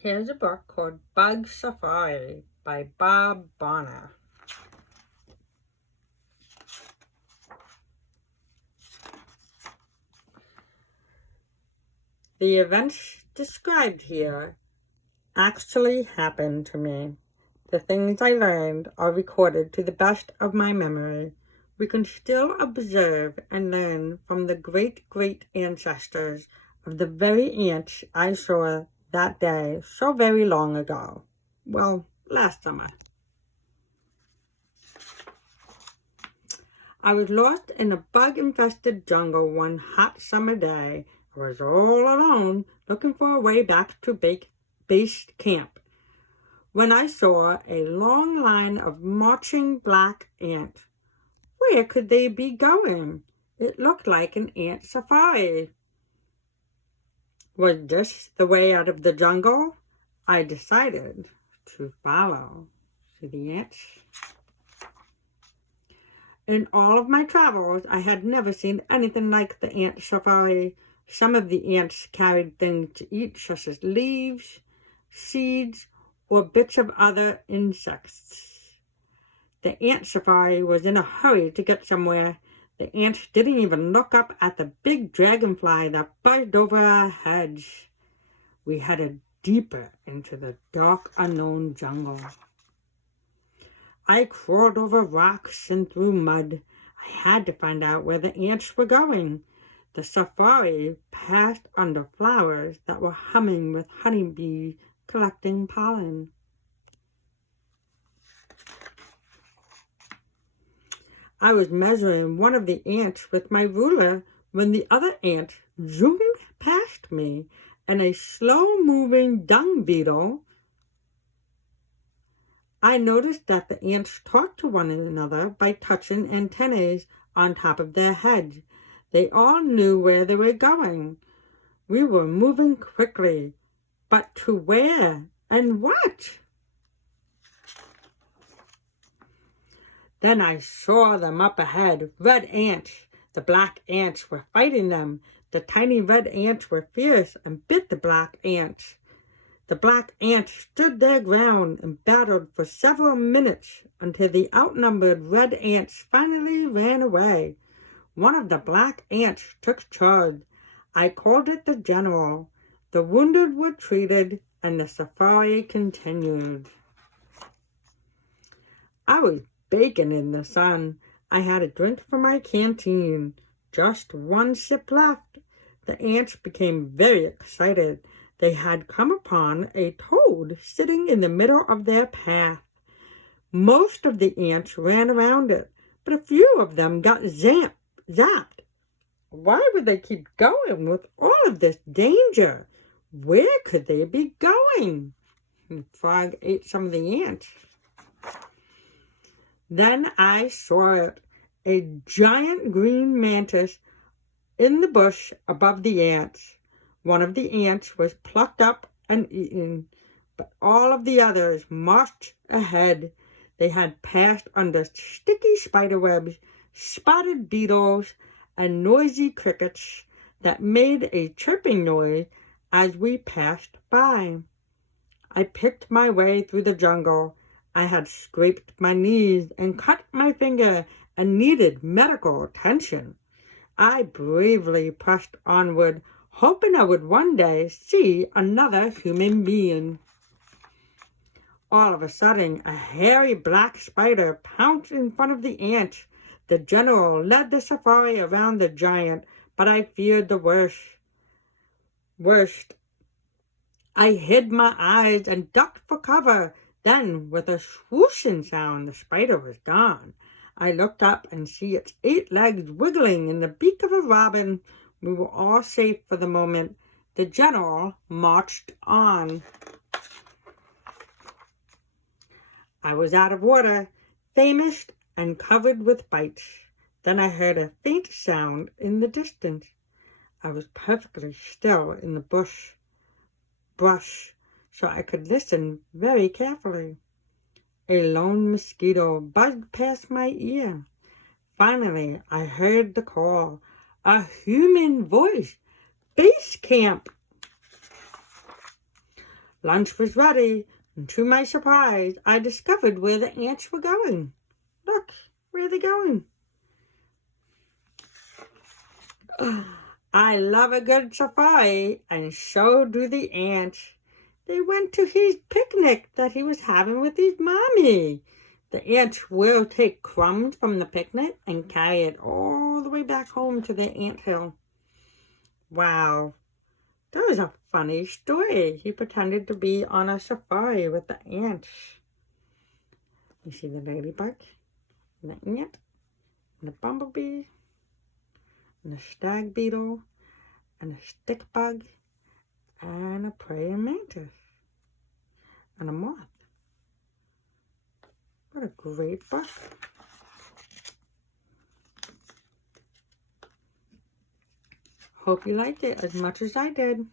Here's a book called Bug Safari by Bob Bonner. The events described here actually happened to me. The things I learned are recorded to the best of my memory. We can still observe and learn from the great ancestors of the very ants I saw that day so very long ago. Well, last summer. I was lost in a bug-infested jungle one hot summer day. I was all alone, looking for a way back to base camp, when I saw a long line of marching black ants. Where could they be going? It looked like an ant safari. Was this the way out of the jungle? I decided to follow. See the ants? In all of my travels, I had never seen anything like the ant safari. Some of the ants carried things to eat, such as leaves, seeds, or bits of other insects. The ant safari was in a hurry to get somewhere. The ants didn't even look up at the big dragonfly that buzzed over our heads. We headed deeper into the dark, unknown jungle. I crawled over rocks and through mud. I had to find out where the ants were going. The safari passed under flowers that were humming with honeybees collecting pollen. I was measuring one of the ants with my ruler when the other ant zoomed past me, and a slow-moving dung beetle. I noticed that the ants talked to one another by touching antennae on top of their heads. They all knew where they were going. We were moving quickly, but to where and what? Then I saw them up ahead, red ants. The black ants were fighting them. The tiny red ants were fierce and bit the black ants. The black ants stood their ground and battled for several minutes until the outnumbered red ants finally ran away. One of the black ants took charge. I called it the general. The wounded were treated and the safari continued. I was baking in the sun. I had a drink from my canteen. Just one sip left. The ants became very excited. They had come upon a toad sitting in the middle of their path. Most of the ants ran around it, but a few of them got zapped. Why would they keep going with all of this danger? Where could they be going? The frog ate some of the ants. Then I saw it, a giant green mantis in the bush above the ants. One of the ants was plucked up and eaten, but all of the others marched ahead. They had passed under sticky spiderwebs, spotted beetles, and noisy crickets that made a chirping noise as we passed by. I picked my way through the jungle. I had scraped my knees and cut my finger and needed medical attention. I bravely pressed onward, hoping I would one day see another human being. All of a sudden, a hairy black spider pounced in front of the ants. The general led the safari around the giant, but I feared the worst. I hid my eyes and ducked for cover. Then, with a swooshing sound, the spider was gone. I looked up and see its 8 legs wiggling in the beak of a robin. We were all safe for the moment. The general marched on. I was out of water, famished, and covered with bites. Then I heard a faint sound in the distance. I was perfectly still in the brush, so I could listen very carefully. A lone mosquito buzzed past my ear. Finally, I heard the call. A human voice. Base camp. Lunch was ready, and to my surprise, I discovered where the ants were going. Look, where are they going? I love a good safari, and so do the ants. They went to his picnic that he was having with his mommy. The ants will take crumbs from the picnic and carry it all the way back home to their ant hill. Wow, that was a funny story. He pretended to be on a safari with the ants. You see the ladybug, and the ant, and the bumblebee, and the stag beetle, and a stick bug, and a praying mantis, and a moth. What a great book. Hope you liked it as much as I did.